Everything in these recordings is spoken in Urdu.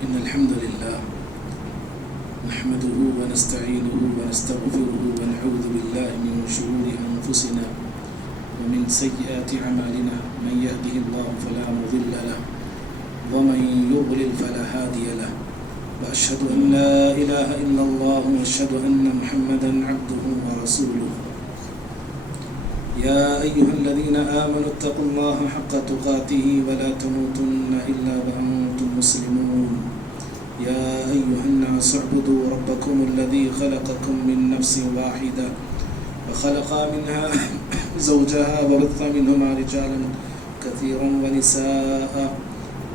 إن الحمد لله نحمده ونستعينه ونستغفره ونعوذ بالله من شرور أنفسنا ومن سيئات أعمالنا من يهده الله فلا مضل له ومن يضلل فلا هادي له وأشهد أن لا إله إلا الله وأشهد أن محمدا عبده ورسوله يا أيها الذين آمنوا اتقوا الله حق تقاته ولا تموتن إلا وأنتم مسلمون يا أيها الناس اعبدوا ربكم الذي خلقكم من نفس واحدة وخلق منها زوجها وبث منهما رجالا كثيرا ونساء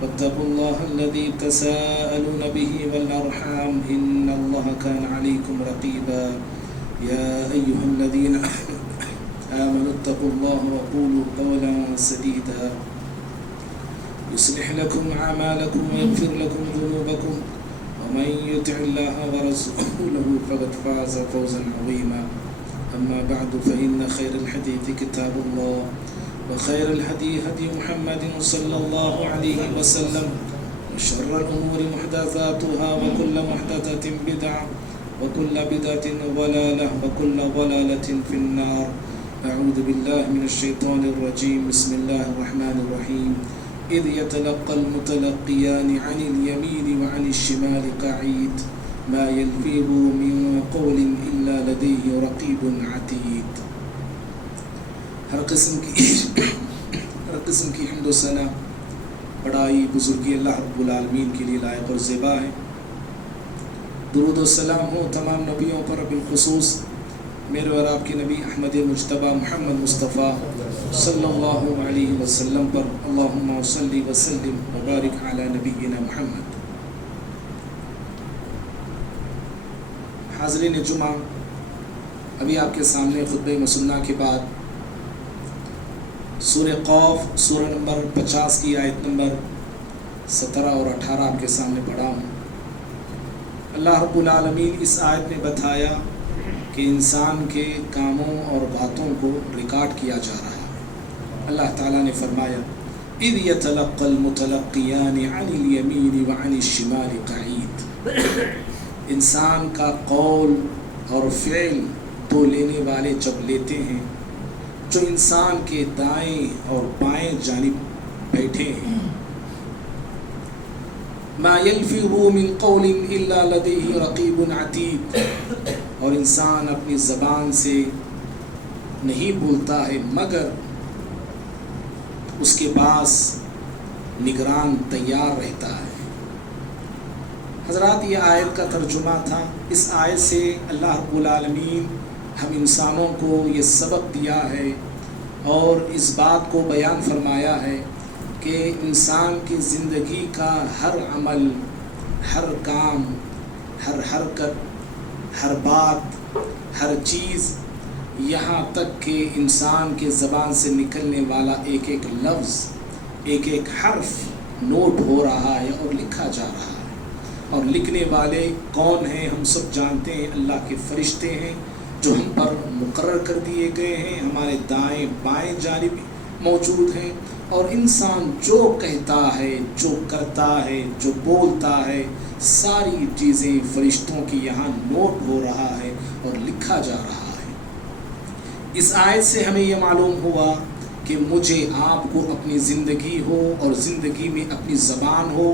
واتقوا الله الذي تساءلون به والأرحام إن الله كان عليكم رقيبا يا أيها الذين آمنوا اتقوا الله وقولوا قولا سديدا يصلح لكم أعمالكم ويغفر لكم ذنوبكم ومن يطع الله ورسوله فقد فاز فوزا عظيما أما بعد فإن خير الحديث كتاب الله وخير الهدي هدي محمد صلى الله عليه وسلم وشر الأمور محدثاتها وكل محدثة بدعة وكل بدعة ضلالة وكل ضلالة في النار أعوذ بالله من الشيطان الرجيم بسم الله الرحمن الرحيم إذ يتلقى المتلقيان عن اليمين وعن الشمال قعيد ما يلفظ من قول إلا لديه رقيب عتيد ہر قسم کی حمد و ثنا بڑائی بزرگی اللہ رب العالمین کے لیے لائق اور زیبا ہے. درود و سلام ہو تمام نبیوں پر بالخصوص میرے اور آپ کے نبی احمد مجتبی محمد مصطفیٰ صلی اللہ علیہ وسلم پر. اللہم صلی وسلم وبارک علی نبینا محمد. حاضرین جمعہ، ابھی آپ کے سامنے خطبہ مسنہ کے بعد سورہ قاف سورہ نمبر 50 کی آیت نمبر 17 اور 18 آپ کے سامنے پڑھا ہوں. اللہ رب العالمین اس آیت میں بتایا کہ انسان کے کاموں اور باتوں کو ریکارڈ کیا جا رہا ہے. اللہ تعالیٰ نے فرمایا اذ يتلقى المتلقيان عن اليمين وعن الشمال قعيد. انسان کا قول اور فعل تو لینے والے جب لیتے ہیں جو انسان کے دائیں اور بائیں جانب بیٹھے ہیں. ما يلفظ من قول الا لديه رقيب عتيد. اور انسان اپنی زبان سے نہیں بولتا ہے مگر اس کے پاس نگران تیار رہتا ہے. حضرات، یہ آیت کا ترجمہ تھا. اس آیت سے اللہ رب العالمین ہم انسانوں کو یہ سبق دیا ہے اور اس بات کو بیان فرمایا ہے کہ انسان کی زندگی کا ہر عمل، ہر کام، ہر حرکت، ہر بات، ہر چیز، یہاں تک کہ انسان کے زبان سے نکلنے والا ایک ایک لفظ، ایک ایک حرف نوٹ ہو رہا ہے اور لکھا جا رہا ہے. اور لکھنے والے کون ہیں ہم سب جانتے ہیں. اللہ کے فرشتے ہیں جو ہم پر مقرر کر دیے گئے ہیں، ہمارے دائیں بائیں جانب موجود ہیں. اور انسان جو کہتا ہے، جو کرتا ہے، جو بولتا ہے، ساری چیزیں فرشتوں کی یہاں نوٹ ہو رہا ہے اور لکھا جا رہا ہے. اس آیت سے ہمیں یہ معلوم ہوا کہ مجھے آپ کو اپنی زندگی ہو اور زندگی میں اپنی زبان ہو،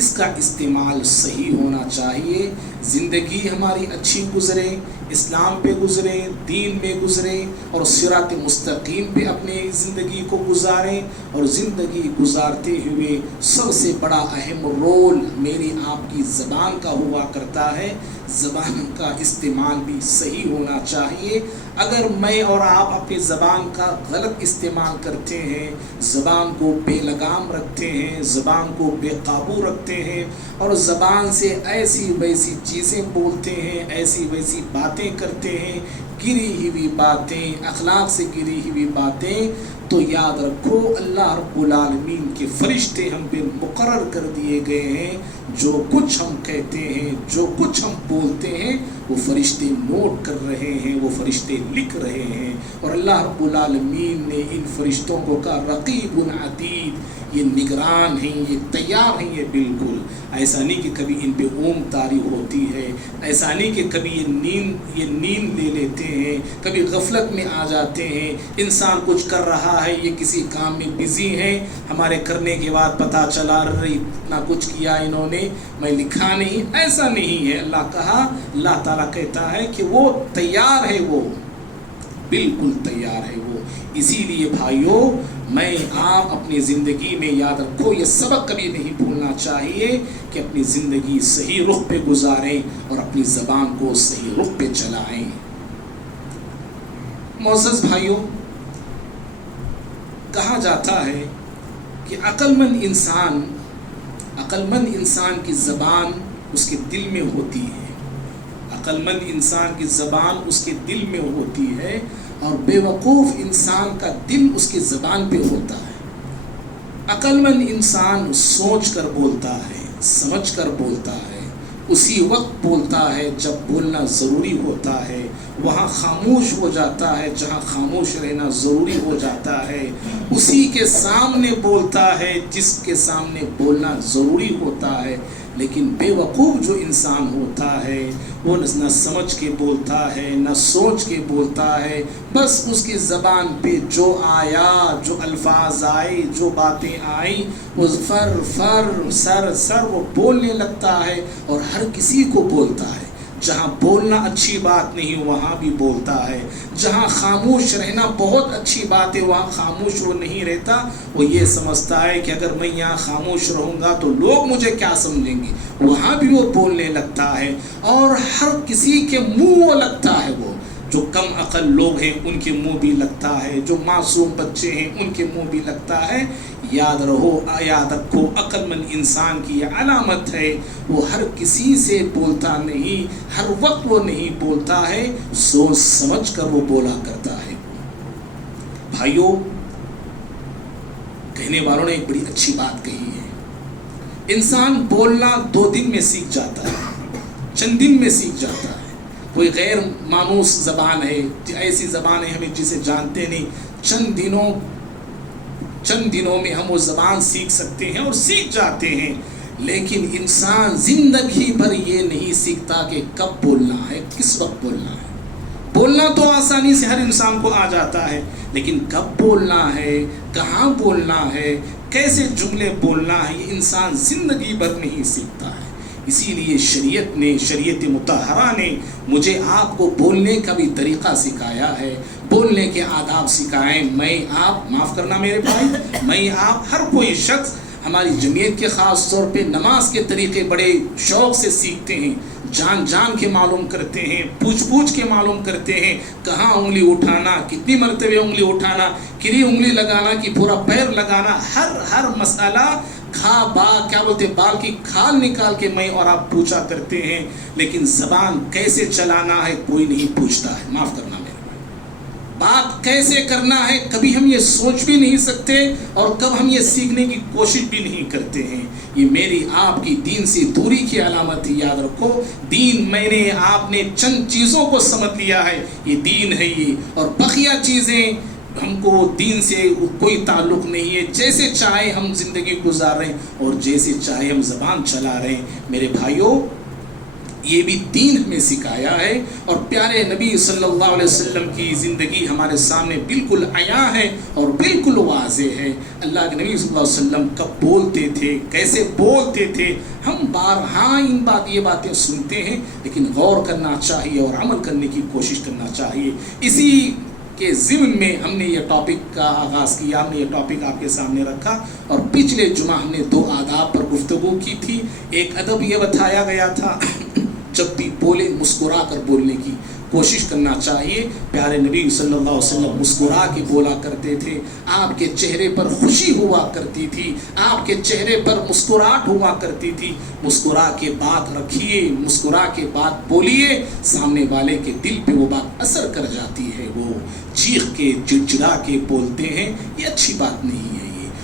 اس کا استعمال صحیح ہونا چاہیے. زندگی ہماری اچھی گزرے، اسلام پہ گزریں، دین میں گزریں اور صراط مستقیم پہ اپنے زندگی کو گزاریں. اور زندگی گزارتے ہوئے سب سے بڑا اہم رول میری آپ کی زبان کا ہوا کرتا ہے. زبان کا استعمال بھی صحیح ہونا چاہیے. اگر میں اور آپ اپنی زبان کا غلط استعمال کرتے ہیں، زبان کو بے لگام رکھتے ہیں، زبان کو بے قابو رکھتے ہیں اور زبان سے ایسی ویسی چیزیں بولتے ہیں، ایسی ویسی باتیں کرتے ہیں، گری ہوئی باتیں، اخلاق سے گری ہوئی باتیں، تو یاد رکھو اللہ رب العالمین کے فرشتے ہم پہ مقرر کر دیے گئے ہیں. جو کچھ ہم کہتے ہیں، جو کچھ ہم بولتے ہیں، وہ فرشتے نوٹ کر رہے ہیں، وہ فرشتے لکھ رہے ہیں. اور اللہ رب العالمین نے ان فرشتوں کو کہا رقیب عتید، یہ نگران ہیں، یہ تیار ہیں. یہ بالکل ایسا نہیں کہ کبھی ان پہ اونگ طاری ہوتی ہے، ایسا نہیں کہ کبھی یہ نیند لے لیتے ہیں، کبھی غفلت میں آ جاتے ہیں. انسان کچھ کر رہا ہے، یہ کسی کام میں بزی ہیں، ہمارے کرنے کے بعد پتہ چلا رہی اتنا کچھ کیا انہوں نے، میں لکھا نہیں. ایسا نہیں ہے. اللہ تعالیٰ کہتا ہے کہ وہ تیار ہے، وہ بالکل تیار ہے وہ. اسی لیے بھائیوں، میں آپ اپنی زندگی میں یاد رکھو، یہ سبق کبھی نہیں بھولنا چاہیے کہ اپنی زندگی صحیح رخ پہ گزاریں اور اپنی زبان کو صحیح رخ پہ چلائیں. معزز بھائیوں، کہا جاتا ہے کہ عقل مند انسان کی زبان اس کے دل میں ہوتی ہے. عقل مند انسان کی زبان اس کے دل میں ہوتی ہے، اور بے وقوف انسان کا دل اس کی زبان پہ ہوتا ہے. عقل مند انسان سوچ کر بولتا ہے، سمجھ کر بولتا ہے، اسی وقت بولتا ہے جب بولنا ضروری ہوتا ہے، وہاں خاموش ہو جاتا ہے جہاں خاموش رہنا ضروری ہو جاتا ہے، اسی کے سامنے بولتا ہے جس کے سامنے بولنا ضروری ہوتا ہے. لیکن بے وقوف جو انسان ہوتا ہے وہ نہ سمجھ کے بولتا ہے، نہ سوچ کے بولتا ہے. بس اس کی زبان پہ جو آیا، جو الفاظ آئے، جو باتیں آئیں، وہ سر وہ بولنے لگتا ہے، اور ہر کسی کو بولتا ہے. جہاں بولنا اچھی بات نہیں وہاں بھی بولتا ہے، جہاں خاموش رہنا بہت اچھی بات ہے وہاں خاموش وہ نہیں رہتا. وہ یہ سمجھتا ہے کہ اگر میں یہاں خاموش رہوں گا تو لوگ مجھے کیا سمجھیں گے، وہاں بھی وہ بولنے لگتا ہے. اور ہر کسی کے منہ وہ لگتا ہے. وہ جو کم عقل لوگ ہیں ان کے منہ بھی لگتا ہے، جو معصوم بچے ہیں ان کے منہ بھی لگتا ہے. یاد رکھو، عقل مند انسان کی یہ علامت ہے، وہ ہر کسی سے بولتا نہیں، ہر وقت وہ نہیں بولتا ہے، سوچ سمجھ کر وہ بولا کرتا ہے. بھائیوں، کہنے والوں نے ایک بڑی اچھی بات کہی ہے. انسان بولنا 2 دن میں سیکھ جاتا ہے، چند دن میں سیکھ جاتا ہے. کوئی غیر مانوس زبان ہے، ایسی زبان ہے ہمیں جسے جانتے نہیں، چند دنوں میں ہم وہ زبان سیکھ سکتے ہیں اور سیکھ جاتے ہیں. لیکن انسان زندگی بھر یہ نہیں سیکھتا کہ کب بولنا ہے، کس وقت بولنا ہے. بولنا تو آسانی سے ہر انسان کو آ جاتا ہے، لیکن کب بولنا ہے، کہاں بولنا ہے، کیسے جملے بولنا ہے، یہ انسان زندگی بھر نہیں سیکھتا ہے. اسی لیے شریعت مطہرہ نے مجھے آپ کو بولنے کا بھی طریقہ سکھایا ہے، بولنے کے آداب سکھائے. میں آپ، معاف کرنا میرے بھائی، میں آپ، ہر کوئی شخص، ہماری جمعیت کے خاص طور پہ نماز کے طریقے بڑے شوق سے سیکھتے ہیں، جان کے معلوم کرتے ہیں، پوچھ کے معلوم کرتے ہیں. کہاں انگلی اٹھانا، کتنی مرتبہ انگلی اٹھانا، کتنی انگلی لگانا کہ پورا پیر لگانا، ہر مسئلہ بال کی کھال نکال کے میں اور آپ پوچھا کرتے ہیں. لیکن زبان کیسے چلانا ہے کوئی نہیں پوچھتا ہے. معاف کرنا میرے بھائی، بات کیسے کرنا ہے کبھی ہم یہ سوچ بھی نہیں سکتے، اور کب ہم یہ سیکھنے کی کوشش بھی نہیں کرتے ہیں. یہ میری آپ کی دین سے دوری کی علامت ہے. یاد رکھو، دین آپ نے چند چیزوں کو سمجھ لیا ہے، یہ دین ہے یہ، اور بقیہ چیزیں ہم کو دین سے کوئی تعلق نہیں ہے. جیسے چاہے ہم زندگی گزار رہے ہیں اور جیسے چاہے ہم زبان چلا رہے ہیں. میرے بھائیوں، یہ بھی دین ہمیں سکھایا ہے، اور پیارے نبی صلی اللہ علیہ وسلم کی زندگی ہمارے سامنے بالکل عیاں ہے اور بالکل واضح ہے. اللہ کے نبی صلی اللہ علیہ وسلم کب بولتے تھے، کیسے بولتے تھے، ہم بارہا یہ باتیں سنتے ہیں، لیکن غور کرنا چاہیے اور عمل کرنے کی کوشش کرنا چاہیے. اسی کے ضمن میں ہم نے یہ ٹاپک کا آغاز کیا، ہم نے یہ ٹاپک آپ کے سامنے رکھا، اور پچھلے جمعہ ہم نے 2 آداب پر گفتگو کی تھی. ایک ادب یہ بتایا گیا تھا جب بھی بولے مسکرا کر بولنے کی، کوشش کرنا چاہیے. پیارے نبی صلی اللہ علیہ وسلم مسکرا کے بولا کرتے تھے, آپ کے چہرے پر خوشی ہوا کرتی تھی, آپ کے چہرے پر مسکراہٹ ہوا کرتی تھی. مسکرا کے بات رکھیے, مسکرا کے بات بولیے, سامنے والے کے دل پہ وہ بات اثر کر جاتی ہے. وہ چیخ کے چڑچڑا کے بولتے ہیں, یہ اچھی بات نہیں ہے.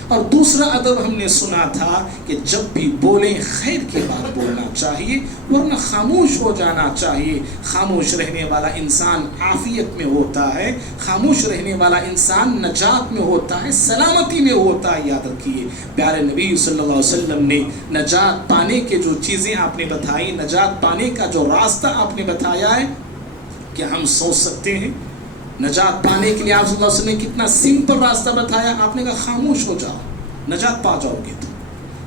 اور دوسرا ادب ہم نے سنا تھا کہ جب بھی بولیں خیر کی بات بولنا چاہیے, ورنہ خاموش ہو جانا چاہیے. خاموش رہنے والا انسان عافیت میں ہوتا ہے, خاموش رہنے والا انسان نجات میں ہوتا ہے, سلامتی میں ہوتا ہے. یاد رکھیے پیارے نبی صلی اللہ علیہ وسلم نے نجات پانے کے جو چیزیں آپ نے بتائی, نجات پانے کا جو راستہ آپ نے بتایا ہے, کیا ہم سوچ سکتے ہیں نجات پانے کے لیے آپ صلی اللہ علیہ وسلم نے کتنا سمپل راستہ بتایا. آپ نے کہا خاموش ہو جاؤ, نجات پا جاؤ گے. تو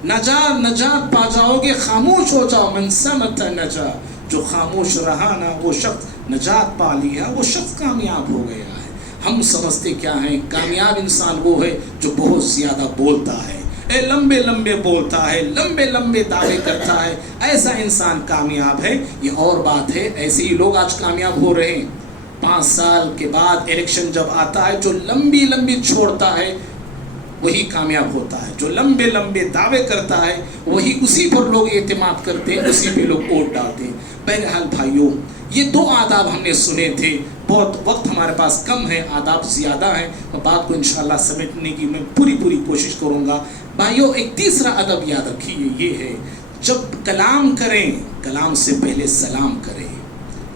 نجات پا جاؤ گے, خاموش ہو جاؤ. من صمت نجا, جو خاموش رہا نا وہ شخص نجات پا لیا, وہ شخص کامیاب ہو گیا ہے. ہم سمجھتے کیا ہیں, کامیاب انسان وہ ہے جو بہت زیادہ بولتا ہے, لمبے لمبے بولتا ہے, لمبے لمبے دعوے کرتا ہے, ایسا انسان کامیاب ہے. یہ اور بات ہے, ایسے ہی لوگ آج کامیاب ہو رہے ہیں. 5 سال کے بعد الیکشن جب آتا ہے, جو لمبی لمبی چھوڑتا ہے وہی کامیاب ہوتا ہے. جو لمبے لمبے دعوے کرتا ہے وہی, اسی پر لوگ اعتماد کرتے ہیں, اسی پہ لوگ ووٹ ڈالتے ہیں. بہرحال بھائیوں, یہ 2 آداب ہم نے سنے تھے. بہت وقت ہمارے پاس کم ہے, آداب زیادہ ہیں, اور بات کو انشاءاللہ سمیٹنے کی میں پوری کوشش کروں گا. بھائیوں, ایک تیسرا ادب یاد رکھیے, یہ ہے جب کلام کریں, کلام سے پہلے سلام کریں.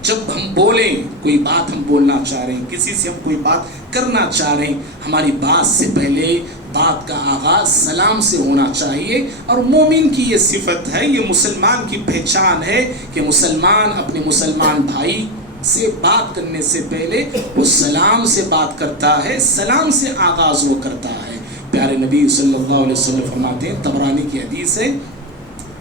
جب ہم بولیں, کوئی بات ہم بولنا چاہ رہے ہیں, کسی سے ہم کوئی بات کرنا چاہ رہے ہیں, ہماری بات سے پہلے بات کا آغاز سلام سے ہونا چاہیے. اور مومن کی یہ صفت ہے, یہ مسلمان کی پہچان ہے کہ مسلمان اپنے مسلمان بھائی سے بات کرنے سے پہلے وہ سلام سے بات کرتا ہے, سلام سے آغاز وہ کرتا ہے. پیارے نبی صلی اللہ علیہ وسلم فرماتے ہیں, طبرانی کی حدیث ہے,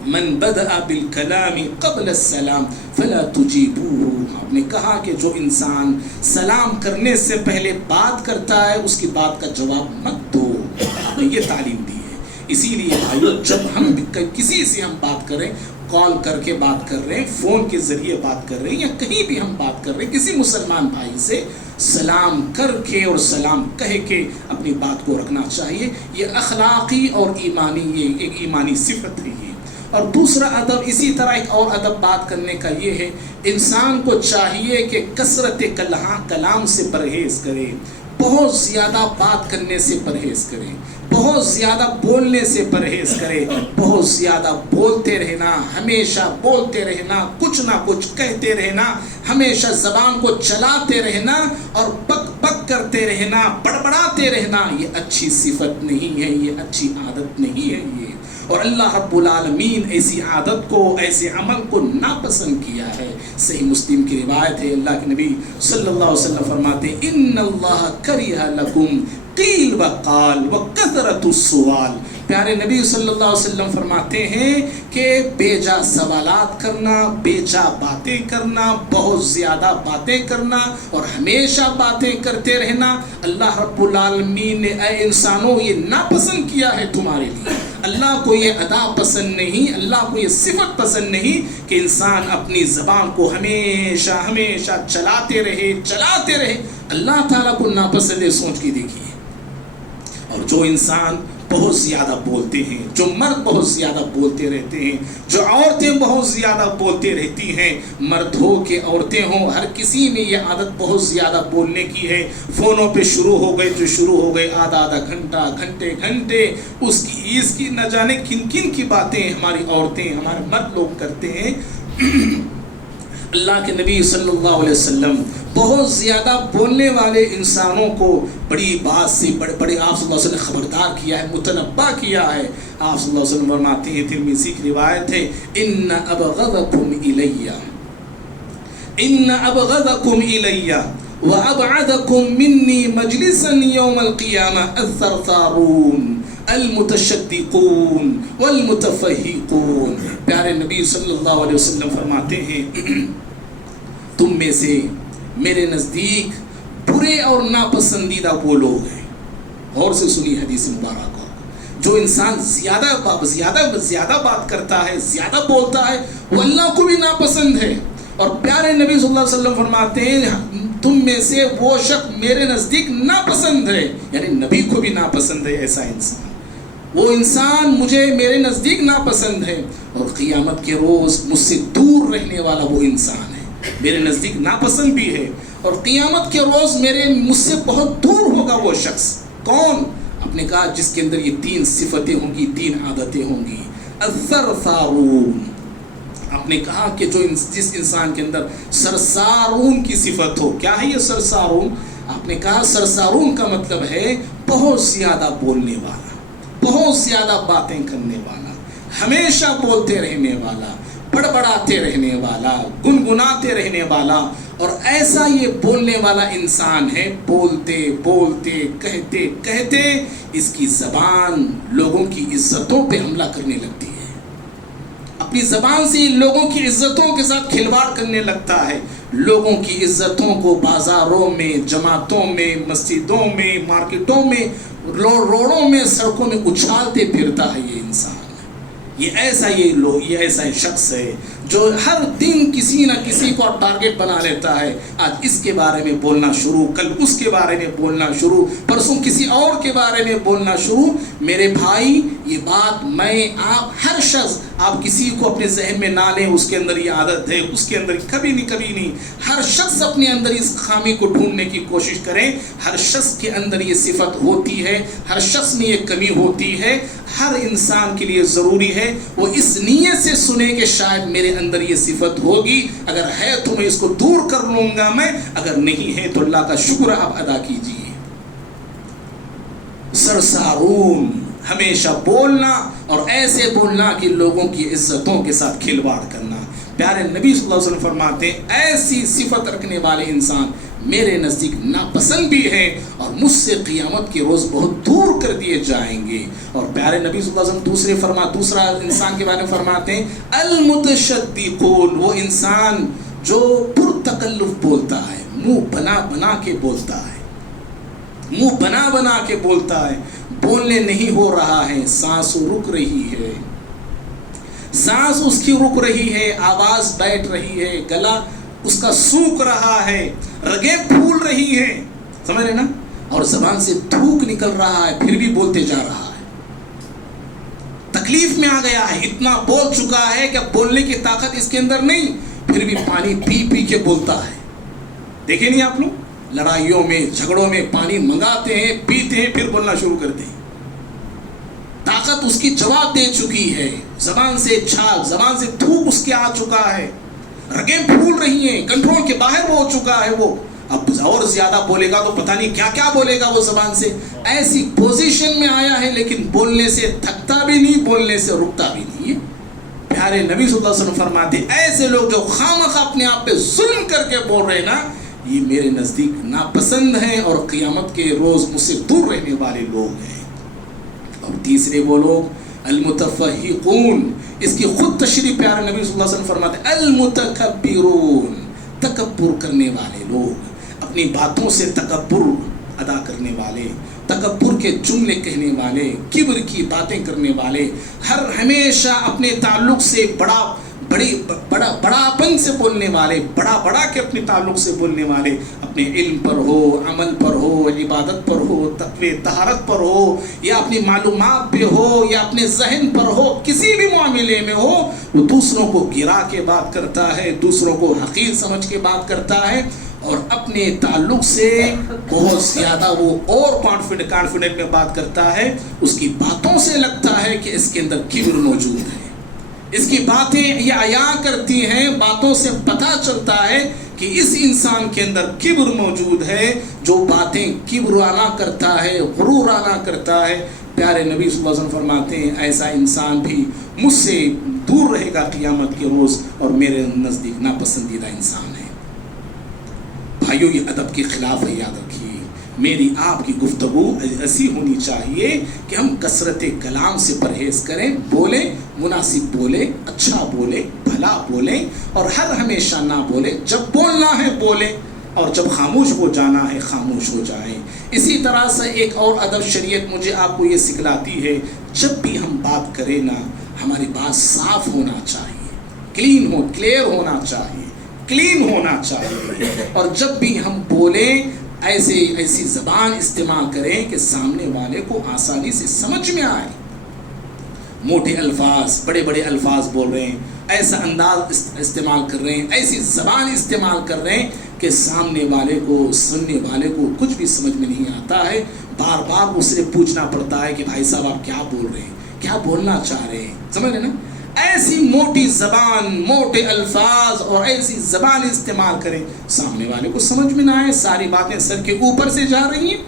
من بدأ بالکلام قبل السلام فلا تجیبوه. آپ نے کہا کہ جو انسان سلام کرنے سے پہلے بات کرتا ہے اس کی بات کا جواب مت دو. آپ نے یہ تعلیم دی ہے. اسی لیے بھائیو, جب ہم کسی سے ہم بات کریں, کال کر کے بات کر رہے ہیں, فون کے ذریعے بات کر رہے ہیں, یا کہیں بھی ہم بات کر رہے ہیں کسی مسلمان بھائی سے, سلام کر کے اور سلام کہہ کے اپنی بات کو رکھنا چاہیے. یہ اخلاقی اور ایمانی, یہ ایک ایمانی صفت ہے. اور دوسرا ادب, اسی طرح ایک اور ادب بات کرنے کا یہ ہے, انسان کو چاہیے کہ کثرت کلام سے پرہیز کرے, بہت زیادہ بات کرنے سے پرہیز کرے, بہت زیادہ بولنے سے پرہیز کرے. بہت زیادہ بولتے رہنا, ہمیشہ بولتے رہنا, کچھ نہ کچھ کہتے رہنا, ہمیشہ زبان کو چلاتے رہنا اور بک بک کرتے رہنا, بڑبڑاتے رہنا, یہ اچھی صفت نہیں ہے, یہ اچھی عادت نہیں ہے. یہ اور اللہ رب العالمین ایسی عادت کو, ایسے عمل کو ناپسند کیا ہے. صحیح مسلم کی روایت ہے, اللہ کے نبی صلی اللہ علیہ وسلم فرماتے ہیں, ان اللہ کرہ لکم قیل وقال وکثرت السؤال. پیارے نبی صلی اللہ علیہ وسلم فرماتے ہیں کہ بے جا سوالات کرنا, بے جا باتیں کرنا, بہت زیادہ باتیں کرنا اور ہمیشہ باتیں کرتے رہنا, اللہ رب العالمین نے اے انسانوں یہ ناپسند کیا ہے تمہارے لیے. اللہ کو یہ ادا پسند نہیں, اللہ کو یہ صفت پسند نہیں کہ انسان اپنی زبان کو ہمیشہ چلاتے رہے. اللہ تعالیٰ کو ناپسند ہے. سوچ کے دیکھیے. اور جو انسان بہت زیادہ بولتے ہیں, جو مرد بہت زیادہ بولتے رہتے ہیں, جو عورتیں بہت زیادہ بولتے رہتی ہیں, مرد ہو کہ عورتیں ہوں, ہر کسی میں یہ عادت بہت زیادہ بولنے کی ہے. فونوں پہ شروع ہو گئے آدھا گھنٹہ, گھنٹے اس کی نہ جانے کن کی باتیں ہماری عورتیں, ہمارے مرد لوگ کرتے ہیں. اللہ کے نبی صلی اللہ علیہ وسلم بہت زیادہ بولنے والے انسانوں کو بڑی بات سے بڑے آپ صلی اللہ علیہ وسلم نے خبردار کیا ہے, متنبہ کیا ہے. آپ صلی اللہ علیہ وسلم فرماتے ہیں, ترمذی کی روایت ہے, ان ابغضکم الی وابعدکم منی مجلسا یوم القیامہ الثرثارون المتشدقون والمتفہقون. پیارے نبی صلی اللہ علیہ وسلم فرماتے ہیں, تم میں سے میرے نزدیک برے اور ناپسندیدہ وہ لوگ ہیں. غور سے سنی حدیث مبارک کو. جو انسان زیادہ بات کرتا ہے, زیادہ بولتا ہے, وہ اللہ کو بھی ناپسند ہے. اور پیارے نبی صلی اللہ علیہ وسلم فرماتے ہیں تم میں سے وہ شخص میرے نزدیک ناپسند ہے، یعنی نبی کو بھی ناپسند ہے ایسا انسان، وہ انسان مجھے میرے نزدیک ناپسند ہے، اور قیامت کے روز مجھ سے دور رہنے والا وہ انسان ہے، میرے نزدیک ناپسند بھی ہے، اور قیامت کے روز مجھ سے بہت دور ہوگا وہ شخص۔ کون؟ آپ نے کہا جس کے اندر یہ 3 صفتیں ہوں گی، 3 عادتیں ہوں گی۔ الثرثارون، آپ نے کہا کہ جس انسان کے اندر سرسارون کی صفت ہو۔ کیا ہے یہ سرسارون؟ آپ نے کہا سرسارون کا مطلب ہے بہت زیادہ بولنے والا، بہت زیادہ باتیں کرنے والا، ہمیشہ بولتے رہنے والا، بڑبڑاتے رہنے والا، گنگناتے رہنے والا، اور ایسا یہ بولنے والا انسان ہے، بولتے بولتے کہتے کہتے اس کی زبان لوگوں کی عزتوں پہ حملہ کرنے لگتی ہے، اپنی زبان سے لوگوں کی عزتوں کے ساتھ کھلواڑ کرنے لگتا ہے، لوگوں کی عزتوں کو بازاروں میں، جماعتوں میں، مسجدوں میں، مارکیٹوں میں، روڈوں میں، سڑکوں میں اچھالتے پھرتا ہے یہ انسان۔ یہ ایسا شخص ہے جو ہر دن کسی نہ کسی کو ٹارگٹ بنا لیتا ہے، آج اس کے بارے میں بولنا شروع، کل اس کے بارے میں بولنا شروع، پرسوں کسی اور کے بارے میں بولنا شروع۔ میرے بھائی یہ بات آپ ہر شخص، آپ کسی کو اپنے ذہن میں نہ لیں اس کے اندر یہ عادت ہے، اس کے اندر کبھی نہیں، ہر شخص اپنے اندر اس خامی کو ڈھونڈنے کی کوشش کریں، ہر شخص کے اندر یہ صفت ہوتی ہے، ہر شخص میں یہ کمی ہوتی ہے، ہر انسان کے لیے ضروری ہے وہ اس نیت سے سنے کہ شاید میرے اندر یہ صفت ہوگی، اگر ہے تو میں اس کو دور کر لوں گا میں، اگر نہیں ہے تو اللہ کا شکر آپ ادا کیجیے۔ سرسارون، ہمیشہ بولنا اور ایسے بولنا کہ لوگوں کی عزتوں کے ساتھ کھلواڑ کرنا۔ پیارے نبی صلی اللہ علیہ وسلم فرماتے ہیں ایسی صفت رکھنے والے انسان میرے نزدیک ناپسند بھی ہیں اور مجھ سے قیامت کے روز بہت دور کر دیے جائیں گے۔ اور پیارے نبی صلی اللہ علیہ وسلم دوسرا انسان کے بارے میں فرماتے ہیں المتشدقون، وہ انسان جو پرتکلف بولتا ہے، منہ بنا بنا کے بولتا ہے، منہ بنا بنا کے بولتا ہے، بولنے نہیں ہو رہا ہے، سانس رک رہی ہے، سانس اس کی رک رہی ہے، آواز بیٹھ رہی ہے، گلا اس کا سوکھ رہا ہے، رگیں پھول رہی ہیں، سمجھ رہے نا، اور زبان سے تھوک نکل رہا ہے، پھر بھی بولتے جا رہا ہے، تکلیف میں آ گیا ہے، اتنا بول چکا ہے کہ بولنے کی طاقت اس کے اندر نہیں، پھر بھی پانی پی پی کے بولتا ہے۔ دیکھیں نہیں آپ لوگ لڑائیوں میں، جھگڑوں میں پانی منگاتے ہیں، پیتے ہیں، پھر بولنا شروع کرتے ہیں، طاقت اس کی جواب دے چکی ہے، زبان سے چھال، زبان سے تھوک اس کے آ چکا ہے، رگیں پھول رہی ہیں، کنٹرول کے باہر ہو چکا ہے، وہ اب اور زیادہ بولے گا تو پتہ نہیں کیا کیا بولے گا وہ زبان سے، ایسی پوزیشن میں آیا ہے، لیکن بولنے سے تھکتا بھی نہیں، بولنے سے رکتا بھی نہیں ہے۔ پیارے نبی صلی اللہ علیہ وسلم فرماتے ہیں ایسے لوگ جو خامخواہ اپنے آپ پہ ظلم کر کے بول رہے ہیں نا، یہ میرے نزدیک ناپسند ہیں اور قیامت کے روز مجھ سے دور رہنے والے لوگ ہیں۔ اور تیسرے وہ لوگ المتفہقون، اس کی خود تشریح پیارے نبی صلی اللہ علیہ وسلم فرماتے ہیں المتکبرون، تکبر کرنے والے لوگ، اپنی باتوں سے تکبر ادا کرنے والے، تکبر کے جملے کہنے والے، کبر کی باتیں کرنے والے، ہمیشہ اپنے تعلق سے بڑاپن سے بولنے والے، بڑا کے اپنے تعلق سے بولنے والے، اپنے علم پر ہو، عمل پر ہو، عبادت پر ہو، تقوی طہارت پر ہو، یا اپنی معلومات پہ ہو، یا اپنے ذہن پر ہو، کسی بھی معاملے میں ہو، وہ دوسروں کو گرا کے بات کرتا ہے، دوسروں کو حقیر سمجھ کے بات کرتا ہے، اور اپنے تعلق سے بہت زیادہ وہ اور کانفیڈنٹ میں بات کرتا ہے، اس کی باتوں سے لگتا ہے کہ اس کے اندر کبر موجود ہے، اس کی باتیں یہ عیاں کرتی ہیں، باتوں سے پتہ چلتا ہے کہ اس انسان کے اندر کبر موجود ہے، جو باتیں کبرانہ کرتا ہے، غرورانہ کرتا ہے۔ پیارے نبی صلی اللہ علیہ وسلم فرماتے ہیں ایسا انسان بھی مجھ سے دور رہے گا قیامت کے روز اور میرے نزدیک ناپسندیدہ انسان ہے۔ بھائیو یہ ادب کے خلاف ہے، یاد رکھیے۔ میری آپ کی گفتگو ایسی ہونی چاہیے کہ ہم کثرت کلام سے پرہیز کریں، بولیں مناسب بولیں، اچھا بولیں، بھلا بولیں، اور ہر ہمیشہ نہ بولیں، جب بولنا ہے بولیں اور جب خاموش ہو جانا ہے خاموش ہو جائیں۔ اسی طرح سے ایک اور ادب شریعت مجھے آپ کو یہ سکھلاتی ہے، جب بھی ہم بات کریں نا، ہماری بات صاف ہونا چاہیے، کلین ہو، کلیئر ہونا چاہیے، کلین ہونا چاہیے. اور جب بھی ہم بولیں ایسی زبان استعمال کریں کہ سامنے والے کو آسانی سے سمجھ میں آئے. موٹے الفاظ، بڑے بڑے الفاظ بول رہے ہیں، ایسا انداز استعمال کر رہے ہیں، ایسی زبان استعمال کر رہے ہیں کہ سامنے والے کو، سننے والے کو کچھ بھی سمجھ میں نہیں آتا ہے. بار بار اس سے پوچھنا پڑتا ہے کہ بھائی صاحب آپ کیا بول رہے ہیں، کیا بولنا چاہ رہے ہیں. سمجھ رہے نا؟ ایسی موٹی زبان، موٹے الفاظ اور ایسی زبان استعمال کریں سامنے والے کو سمجھ میں نہ آئے، ساری باتیں سر کے اوپر سے جا رہی ہیں.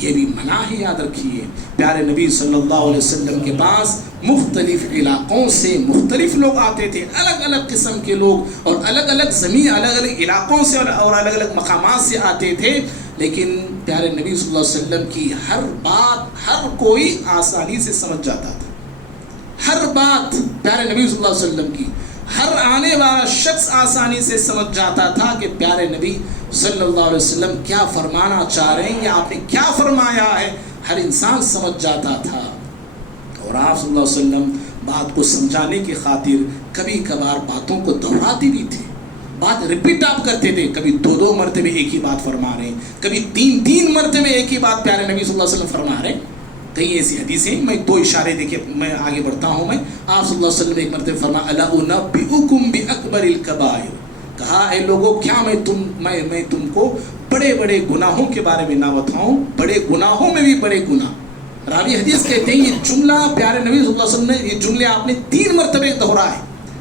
یہ بھی منع ہے، یاد رکھیے. پیارے نبی صلی اللہ علیہ وسلم کے پاس مختلف علاقوں سے مختلف لوگ آتے تھے، الگ الگ قسم کے لوگ، اور الگ الگ زمین، الگ الگ علاقوں سے اور الگ الگ مقامات سے آتے تھے. لیکن پیارے نبی صلی اللہ علیہ وسلم کی ہر بات ہر کوئی آسانی سے سمجھ جاتا تھا. ہر بات پیارے نبی صلی اللہ علیہ وسلم کی ہر آنے والا شخص آسانی سے سمجھ جاتا تھا کہ پیارے نبی صلی اللہ علیہ وسلم کیا فرمانا چاہ رہے ہیں یا آپ نے کیا فرمایا ہے. ہر انسان سمجھ جاتا تھا. اور آپ صلی اللہ علیہ وسلم بات کو سمجھانے کی خاطر کبھی کبھار باتوں کو دہراتے بھی تھے. بات ریپیٹ آپ کرتے تھے، کبھی 2 مرتبہ ایک ہی بات فرما رہے ہیں، کبھی 3 مرتبہ ایک ہی بات پیارے نبی صلی اللہ علیہ وسلم فرما رہے ہیں. کئی ایسی حدیثیں، میں 2 اشارے دیکھیں میں آگے بڑھتا ہوں. میں آپ صلی اللہ علیہ وسلم نے ایک مرتبہ فرمایا الا انبئکم باکبر الکبائر، کہا اے لوگوں کیا میں تم کو بڑے بڑے گناہوں کے بارے میں نہ بتاؤں، بڑے گناہوں میں بھی بڑے گناہ. راوی حدیث کہتے ہیں یہ جملہ پیارے نبی صلی اللہ علیہ وسلم نے، یہ جملے آپ نے 3 مرتبہ دہرائے.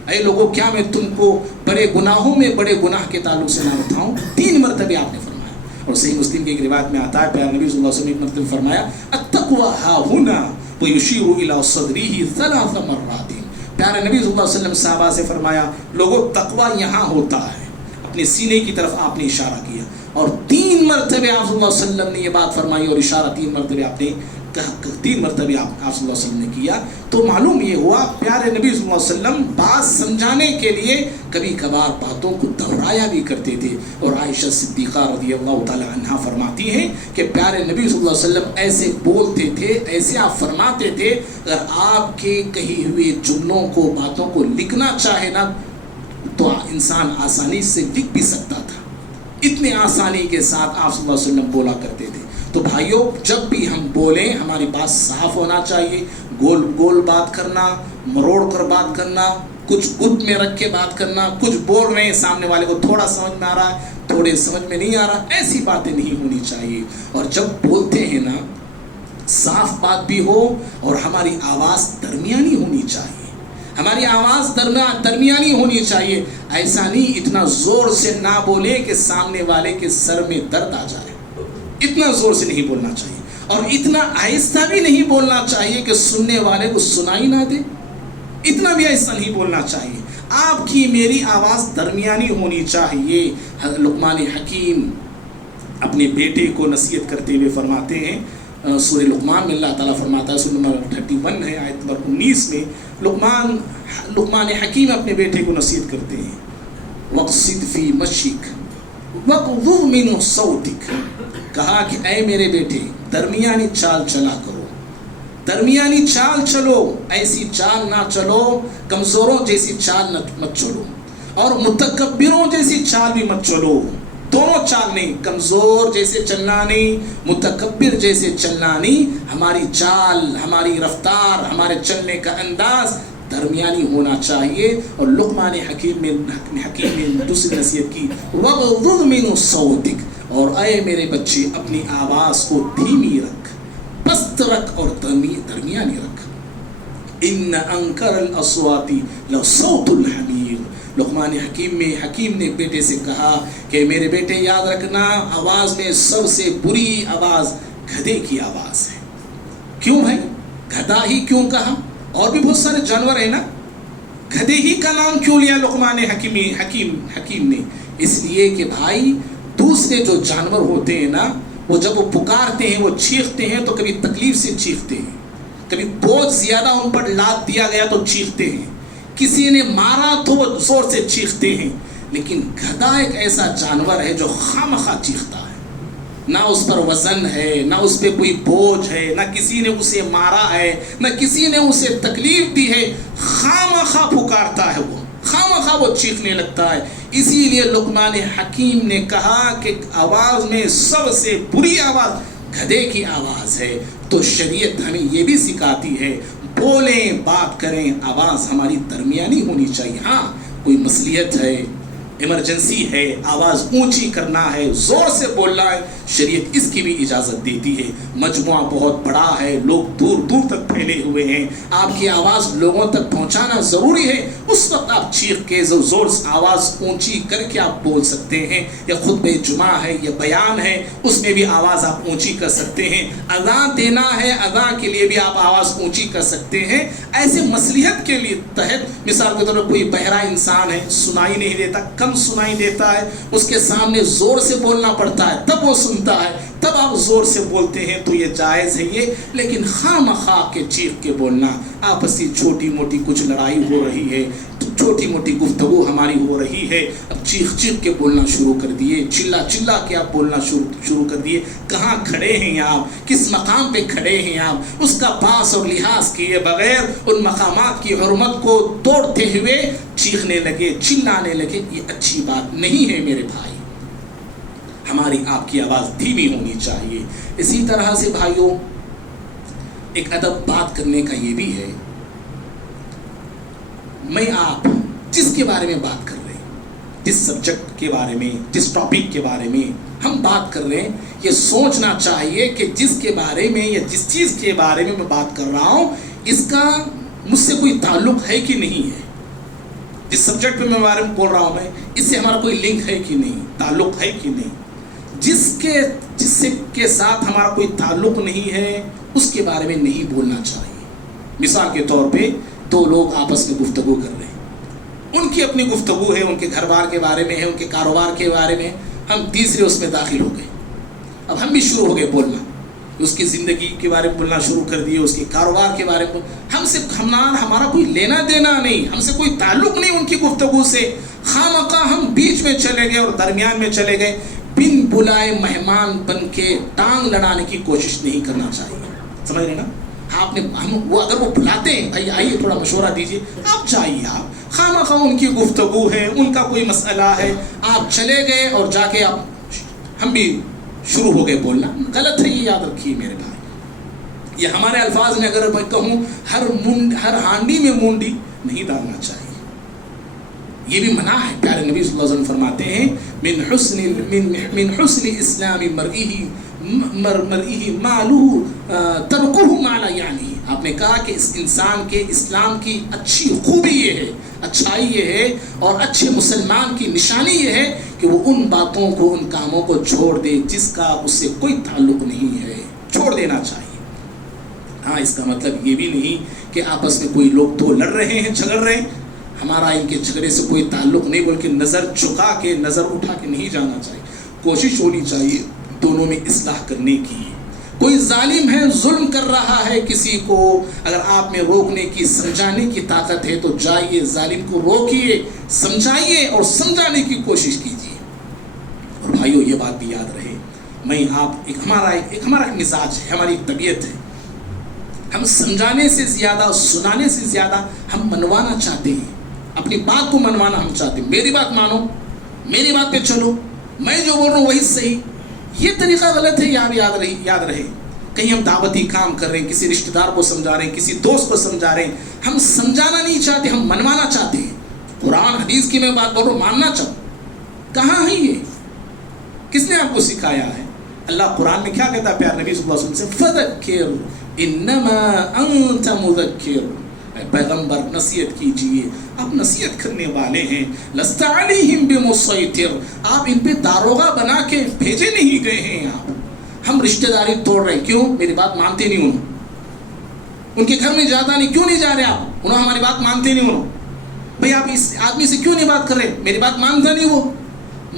اے لوگوں کیا میں تم کو بڑے گناہوں میں بڑے گناہ کے تعلق سے نہ بتاؤں. 3 مرتبہ آپ نے فرمایا. اور صحیح مسلم کی ایک روایت میں آتا ہے پیارے نبی صلی اللہ علیہ وسلم نے ایک مرتبہ فرمایا التقوی ها هنا ويشير الى صدره 3 مرات. پیارے نبی صلی اللہ علیہ وسلم صحابہ سے فرمایا لوگوں تقوی یہاں ہوتا ہے. اپنے سینے کی طرف آپ نے اشارہ کیا اور 3 مرتبہ آپ صلی اللہ علیہ وسلم نے یہ بات فرمائی اور اشارہ 3 مرتبہ آپ نے 3 مرتبہ آپ صلی اللہ علیہ وسلم نے کیا. تو معلوم یہ ہوا پیارے نبی صلی اللہ علیہ وسلم بات سمجھانے کے لیے کبھی کبھار باتوں کو دہرایا بھی کرتے تھے. اور عائشہ صدیقہ رضی اللہ تعالی عنہا فرماتی ہیں کہ پیارے نبی صلی اللہ علیہ وسلم ایسے بولتے تھے، ایسے آپ فرماتے تھے، اگر آپ کے کہے ہوئے جملوں کو، باتوں کو لکھنا چاہے نا تو انسان آسانی سے لکھ بھی سکتا تھا. اتنے آسانی کے ساتھ آپ صلی اللہ علیہ وسلم بولا کرتے تھے. تو بھائیوں جب بھی ہم بولیں ہماری بات صاف ہونا چاہیے. گول گول بات کرنا، مروڑ کر بات کرنا، کچھ گت میں رکھ کے بات کرنا، کچھ بول رہے ہیں سامنے والے کو تھوڑا سمجھ میں آ رہا ہے، تھوڑے سمجھ میں نہیں آ رہا، ایسی باتیں نہیں ہونی چاہیے. اور جب بولتے ہیں نا صاف بات بھی ہو اور ہماری آواز درمیانی ہونی چاہیے. ہماری آواز درمیانی ہونی چاہیے. ایسا نہیں اتنا زور سے نہ بولے کہ سامنے والے کے سر میں درد آ جائے. اتنا زور سے نہیں بولنا چاہیے اور اتنا آہستہ بھی نہیں بولنا چاہیے کہ سننے والے کو سنائی نہ دے. اتنا بھی آہستہ نہیں بولنا چاہیے. آپ کی میری آواز درمیانی ہونی چاہیے. لقمان حکیم اپنے بیٹے کو نصیحت کرتے ہوئے فرماتے ہیں سورہ لقمان میں اللہ تعالیٰ فرماتا ہے، سورہ نمبر 31 ہے آیت نمبر 19 میں لقمان حکیم اپنے بیٹے کو نصیحت کرتے ہیں وَقْصِدْ فِي مَشِيكَ وَقْضُضْ مِنْ صَوْتِكَ. کہا کہ اے میرے بیٹے درمیانی چال چلا کرو، درمیانی چال چلو، ایسی چال نہ چلو کمزوروں جیسی چال مت چلو اور متکبروں جیسی چال بھی مت چلو. دونوں چال نہیں، کمزور جیسے چلنا نہیں، متکبر جیسے چلنا نہیں. ہماری چال، ہماری رفتار، ہمارے چلنے کا انداز درمیانی ہونا چاہیے. اور لقمان حکیم نے دوسری نصیحت کی وَغْضُضْ مِنْ صَوْتِكَ، اور اے میرے بچے اپنی آواز کو دھیمی رکھ، پست رکھ اور درمیانی رکھ. ان انکر الاصوات لصوت الحمیر. لقمان حکیم نے بیٹے سے کہا کہ میرے بیٹے یاد رکھنا آواز میں سب سے بری آواز گدھے کی آواز ہے. کیوں بھائی گدھا ہی کیوں کہا؟ اور بھی بہت سارے جانور ہیں نا، گدھے ہی کا نام کیوں لیا لقمان حکیم نے؟ اس لیے کہ بھائی دوسرے جو جانور ہوتے ہیں نا وہ جب وہ پکارتے ہیں، وہ چیختے ہیں تو کبھی تکلیف سے چیختے ہیں، کبھی بہت زیادہ ان پر لاد دیا گیا تو چیختے ہیں، کسی نے مارا تو وہ زور سے چیختے ہیں. لیکن گدھا ایک ایسا جانور ہے جو خامخواہ چیختا ہے، نہ اس پر وزن ہے، نہ اس پہ کوئی بوجھ ہے، نہ کسی نے اسے مارا ہے، نہ کسی نے اسے تکلیف دی ہے، خامخواہ پکارتا ہے، وہ خامخواہ وہ چیخنے لگتا ہے. اسی لیے لقمان حکیم نے کہا کہ آواز میں سب سے بری آواز گدھے کی آواز ہے. تو شریعت ہمیں یہ بھی سکھاتی ہے بولیں بات کریں آواز ہماری درمیانی ہونی چاہیے. ہاں کوئی مصلحت ہے ایمرجنسی ہے آواز اونچی کرنا ہے زور سے بولنا ہے شریعت اس کی بھی اجازت دیتی ہے. مجموعہ بہت بڑا ہے لوگ دور دور تک پھیلے ہوئے ہیں آپ کی آواز لوگوں تک پہنچانا ضروری ہے. اس وقت آپ چیخ کے زور سے آواز اونچی کر کے آپ بول سکتے ہیں. یا خطبہ جمعہ ہے یا بیان ہے اس میں بھی آواز آپ اونچی کر سکتے ہیں. اذان دینا ہے اذان کے لیے بھی آپ آواز اونچی کر سکتے ہیں. ایسے مصلحت کے لیے تحت مثال کے طور پر کوئی بہرا انسان ہے سنائی نہیں دیتا کم سنائی دیتا ہے اس کے سامنے زور سے بولنا پڑتا ہے تب وہ سنتا ہے تب آپ زور سے بولتے ہیں تو یہ جائز ہے یہ. لیکن خواہ مخواہ کے چیخ کے بولنا آپسی چھوٹی موٹی کچھ لڑائی ہو رہی ہے چھوٹی موٹی گفتگو ہماری ہو رہی ہے اب چیخ چیخ کے بولنا شروع کر دیے چلا چلا کے آپ بولنا شروع کر دیے. کہاں کھڑے ہیں آپ کس مقام پہ کھڑے ہیں آپ اس کا پاس اور لحاظ کیے بغیر ان مقامات کی حرمت کو توڑتے ہوئے چیخنے لگے چلانے لگے. یہ اچھی بات نہیں ہے میرے بھائی. ہماری آپ کی آواز دھیمی ہونی چاہیے. اسی طرح سے بھائیوں ایک ادب بات کرنے کا یہ بھی ہے میں آپ جس کے بارے میں بات کر رہے ہیں جس سبجیکٹ کے بارے میں جس ٹاپک کے بارے میں ہم بات کر رہے ہیں یہ سوچنا چاہیے کہ جس کے بارے میں یا جس چیز کے بارے میں بات کر رہا ہوں اس کا مجھ سے کوئی تعلق ہے کہ نہیں ہے. جس سبجیکٹ پہ میں بارے میں بول رہا ہوں میں اس سے ہمارا کوئی لنک ہے کہ نہیں تعلق ہے کہ نہیں. جس کے ساتھ ہمارا کوئی تعلق نہیں ہے اس کے بارے میں نہیں بولنا چاہیے. مثال کے طور پہ دو لوگ آپس میں گفتگو کر رہے ہیں ان کی اپنی گفتگو ہے ان کے گھر بار کے بارے میں ہے ان کے کاروبار کے بارے میں ہم تیسرے اس میں داخل ہو گئے. اب ہم بھی شروع ہو گئے بولنا اس کی زندگی کے بارے میں بولنا شروع کر دیے اس کے کاروبار کے بارے میں ہم سے ہمارا کوئی لینا دینا نہیں ہم سے کوئی تعلق نہیں ان کی گفتگو سے. خواہ ہم بیچ میں چلے گئے اور درمیان میں چلے گئے بن بلائے مہمان بن کے ٹانگ لڑانے کی کوشش نہیں کرنا چاہیے. سمجھ رہے نا آپ نے وہ اگر وہ بلاتے ہیں بھائی آئیے تھوڑا مشورہ دیجیے آپ چاہیے آپ خواہ ان کی گفتگو ہے ان کا کوئی مسئلہ ہے آپ چلے گئے اور جا کے آپ ہم بھی شروع ہو گئے بولنا غلط ہے. یہ یاد رکھیے میرے بھائی یہ ہمارے الفاظ میں اگر میں کہوں ہر ہانڈی میں مونڈی نہیں ڈالنا چاہیے. یہ بھی منع ہے. پیارے نبی صلی اللہ علیہ وسلم فرماتے ہیں من حسن اسلام مرئہ مالہ ترکہ ما لا یعنی. آپ نے کہا کہ اس انسان کے اسلام کی اچھی خوبی یہ ہے اچھائی یہ ہے اور اچھے مسلمان کی نشانی یہ ہے کہ وہ ان باتوں کو ان کاموں کو چھوڑ دے جس کا اس سے کوئی تعلق نہیں ہے. چھوڑ دینا چاہیے. ہاں اس کا مطلب یہ بھی نہیں کہ آپس میں کوئی لوگ دو لڑ رہے ہیں جھگڑ رہے ہیں ہمارا ان کے جھگڑے سے کوئی تعلق نہیں بلکہ نظر جھکا کے نظر اٹھا کے نہیں جانا چاہیے. کوشش ہونی چاہیے دونوں میں اصلاح کرنے کی. کوئی ظالم ہے ظلم کر رہا ہے کسی کو اگر آپ میں روکنے کی سمجھانے کی طاقت ہے تو جائیے ظالم کو روکیے سمجھائیے اور سمجھانے کی کوشش کیجیے. اور بھائیو یہ بات بھی یاد رہے میں آپ ہمارا ایک مزاج ہے ہماری ایک طبیعت ہے ہم سمجھانے سے زیادہ سنانے سے زیادہ ہم منوانا چاہتے ہیں. اپنی بات کو منوانا ہم چاہتے ہیں. میری بات مانو میری بات پہ چلو میں جو بول رہا ہوں وہی صحیح. یہ طریقہ غلط ہے. یاد رہے کہیں ہم دعوتی کام کر رہے ہیں کسی رشتہ دار کو سمجھا رہے ہیں کسی دوست کو سمجھا رہے ہیں ہم سمجھانا نہیں چاہتے ہم منوانا چاہتے ہیں. قرآن حدیث کی میں بات بول رہا ہوں ماننا چاہوں کہاں ہے یہ کس نے آپ کو سکھایا ہے. اللہ قرآن میں کیا کہتا ہے پیارے نبی صلی اللہ علیہ وسلم سے فذکر انما انت مذکر. پیغمبر نصیحت کیجئے آپ نصیحت کرنے والے ہیں. لست علیہم بمسیطر آپ ان پہ داروغہ بنا کے بھیجے نہیں گئے ہیں. آپ ہم رشتہ داری توڑ رہے ہیں کیوں میری بات مانتے نہیں انہوں ان کے گھر میں جاتا نہیں کیوں نہیں جا رہے آپ انہوں ہماری بات مانتے نہیں انہوں بھائی آپ اس آدمی سے کیوں نہیں بات کر رہے میری بات مانتا نہیں وہ.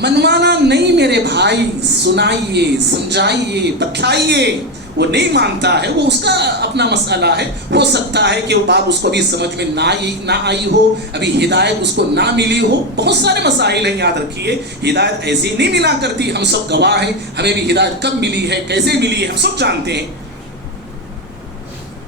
منوانا نہیں میرے بھائی سنائیے سمجھائیے بتلائیے. وہ نہیں مانتا ہے وہ اس کا اپنا مسئلہ ہے. ہو سکتا ہے کہ وہ بات اس کو بھی سمجھ میں نہ آئی ہو ابھی ہدایت اس کو نہ ملی ہو. بہت سارے مسائل ہیں یاد رکھیے ہدایت ایسی نہیں ملا کرتی. ہم سب گواہ ہیں ہمیں بھی ہدایت کب ملی ہے کیسے ملی ہے ہم سب جانتے ہیں.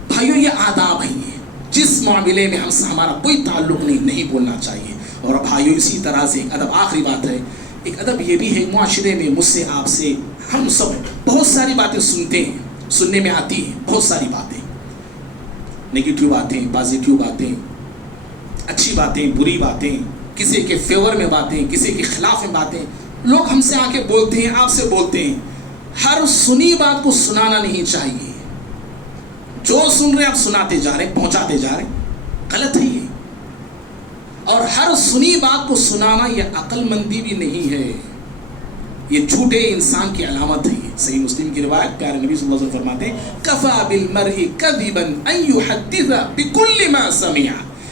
بھائیو یہ آداب ہیں جس معاملے میں ہمارا کوئی تعلق نہیں بولنا چاہیے. اور بھائیو اسی طرح سے ایک ادب، آخری بات ہے، ایک ادب یہ بھی ہے معاشرے میں مجھ سے آپ سے ہم سب بہت ساری باتیں سنتے ہیں، سننے میں آتی ہیں بہت ساری باتیں، نگیٹیو باتیں، پازیٹیو باتیں، اچھی باتیں، بری باتیں، کسی کے فیور میں باتیں، کسی کے خلاف میں باتیں، لوگ ہم سے آ کے بولتے ہیں، آپ سے بولتے ہیں۔ ہر سنی بات کو سنانا نہیں چاہیے، جو سن رہے ہیں آپ سناتے جا رہے ہیں، پہنچاتے جا رہے ہیں، غلط ہے یہ۔ اور ہر سنی بات کو سنانا یہ عقل مندی بھی نہیں ہے، یہ جھوٹے انسان کی علامت ہے۔ صحیح مسلم کی روایت، پیارے نبی صلی اللہ علیہ وسلم فرماتے ہیں کفا بالمرء کذبا ان يحدث بكل ما سمع،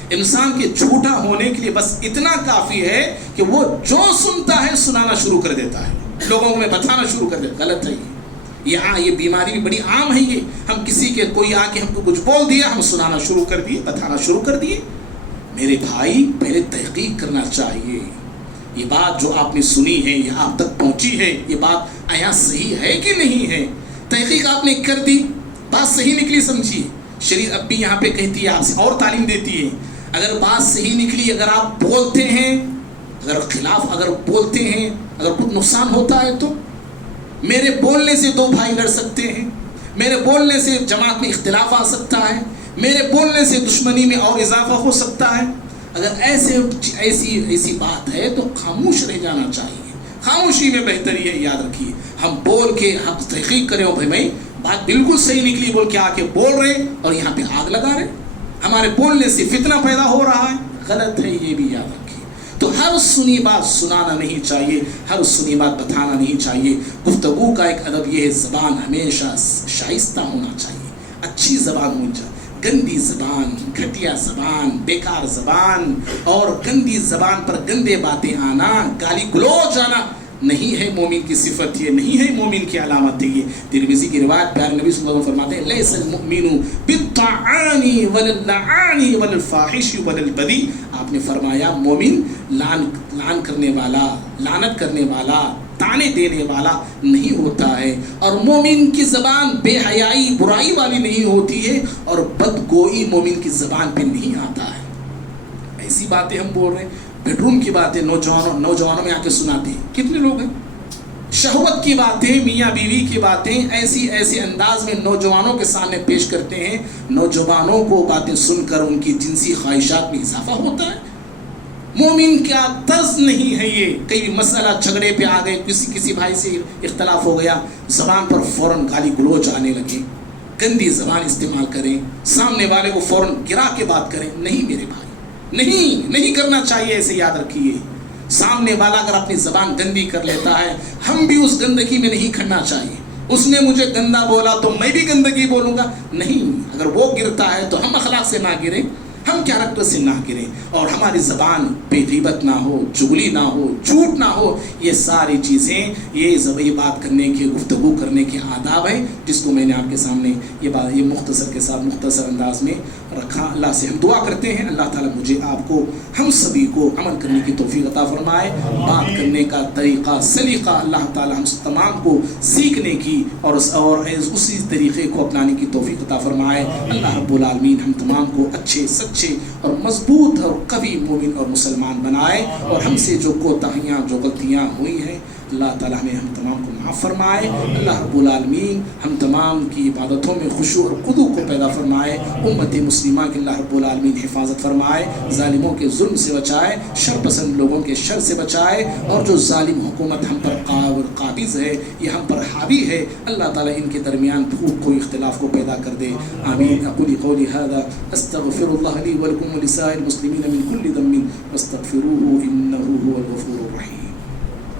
انسان کے جھوٹا ہونے کے لیے بس اتنا کافی ہے کہ وہ جو سنتا ہے سنانا شروع کر دیتا ہے، لوگوں میں بتانا شروع کر دیتا ہے۔ غلط ہے یہ بیماری بھی بڑی عام ہے، یہ ہم کسی کے کوئی آ کے ہم کو کچھ بول دیا، ہم سنانا شروع کر دیے، بتانا شروع کر دیے۔ میرے بھائی پہلے تحقیق کرنا چاہیے، یہ بات جو آپ نے سنی ہے، یہ آپ تک پہنچی ہے، یہ بات آیا صحیح ہے کہ نہیں ہے؟ تحقیق آپ نے کر دی، بات صحیح نکلی، سمجھیے شریعت اب بھی یہاں پہ کہتی ہے، آپ سے اور تعلیم دیتی ہے، اگر بات صحیح نکلی، اگر آپ بولتے ہیں، اگر خلاف اگر بولتے ہیں، اگر کچھ نقصان ہوتا ہے تو میرے بولنے سے دو بھائی لڑ سکتے ہیں، میرے بولنے سے جماعت میں اختلاف آ سکتا ہے، میرے بولنے سے دشمنی میں اور اضافہ ہو سکتا ہے۔ اگر ایسی بات ہے تو خاموش رہ جانا چاہیے، خاموشی میں بہتری ہے، یاد رکھیے۔ ہم بول کے حق تحقیق کریں، ہو بھائی بات بالکل صحیح نکلی بول کے آ کے بول رہے اور یہاں پہ آگ لگا رہے، ہمارے بولنے سے فتنہ پیدا ہو رہا ہے، غلط ہے، یہ بھی یاد رکھیے۔ تو ہر سنی بات سنانا نہیں چاہیے، ہر سنی بات بتانا نہیں چاہیے۔ گفتگو کا ایک ادب یہ ہے، زبان ہمیشہ شائستہ ہونا چاہیے، اچھی زبان ہونی چاہیے۔ گندی زبان، گھٹیا زبان، بیکار زبان اور گندی زبان پر گندے باتیں آنا، گالی گلوچ آنا نہیں ہے مومن کی صفت، یہ نہیں ہے مومن کی علامت ہے۔ یہ ترمذی کی روایت، پیارے نبی صلی اللہ علیہ وسلم فرماتے ہیں لیس المؤمن بالطعان واللعان والفاحش والبذیء، آپ نے فرمایا مومن لعن کرنے والا، لعنت کرنے والا، تانے دینے والا نہیں ہوتا ہے، اور مومن کی زبان بے حیائی، برائی والی نہیں ہوتی ہے، اور بدگوئی مومن کی زبان پہ نہیں آتا ہے۔ ایسی باتیں ہم بول رہے ہیں، بیڈ روم کی باتیں نوجوانوں میں آ کے سناتے ہیں، کتنے لوگ ہیں؟ شہوت کی باتیں، میاں بیوی کی باتیں ایسے انداز میں نوجوانوں کے سامنے پیش کرتے ہیں، نوجوانوں کو باتیں سن کر ان کی جنسی خواہشات میں اضافہ ہوتا ہے۔ مومن کا طرز نہیں ہے یہ۔ کئی مسئلہ جھگڑے پہ آ گئے، کسی بھائی سے اختلاف ہو گیا، زبان پر فوراً گالی گلوچ آنے لگے، گندی زبان استعمال کریں، سامنے والے کو فوراً گرا کے بات کریں، نہیں میرے بھائی، نہیں کرنا چاہیے، ایسے یاد رکھیے۔ سامنے والا اگر اپنی زبان گندی کر لیتا ہے، ہم بھی اس گندگی میں نہیں کھڑنا چاہیے۔ اس نے مجھے گندا بولا تو میں بھی گندگی بولوں گا، نہیں۔ اگر وہ گرتا ہے تو ہم اخلاق سے نہ گریں، ہم کیریکٹر سے نہ گریں، اور ہماری زبان بے غیبت نہ ہو، چغلی نہ ہو، جھوٹ نہ ہو۔ یہ ساری چیزیں یہ بات کرنے کے، گفتگو کرنے کے آداب ہیں، جس کو میں نے آپ کے سامنے یہ مختصر کے ساتھ مختصر انداز میں رکھا۔ اللہ سے ہم دعا کرتے ہیں اللہ تعالیٰ مجھے، آپ کو، ہم سبھی کو عمل کرنے کی توفیق عطا فرمائے، بات کرنے کا طریقہ، سلیقہ اللہ تعالیٰ ہم تمام کو سیکھنے کی اور اسی طریقے کو اپنانے کی توفیق عطا فرمائے۔ اللہ رب العالمین ہم تمام کو اچھے، سچے اور مضبوط اور قوی مومن اور مسلمان بنائے، اور ہم سے جو کوتاہیاں، جو غلطیاں ہوئی ہیں، اللہ تعالیٰ نے ہم تمام کو معاف فرمائے۔ اللہ رب العالمین ہم تمام کی عبادتوں میں خشوع اور خضوع کو پیدا فرمائے۔ امت مسلمہ کی اللہ رب العالمین حفاظت فرمائے، ظالموں کے ظلم سے بچائے، شر پسند لوگوں کے شر سے بچائے، اور جو ظالم حکومت ہم پر قابض ہے، یہ ہم پر حاوی ہے، اللہ تعالیٰ ان کے درمیان پھوٹ کو، اختلاف کو پیدا کر دے، آمین۔ اقول قولی ھذا استغفر اللہ لی ولکم ولسائر المسلمین من کل ذنب فاستغفروہ انہ ھو الغفور الرحیم۔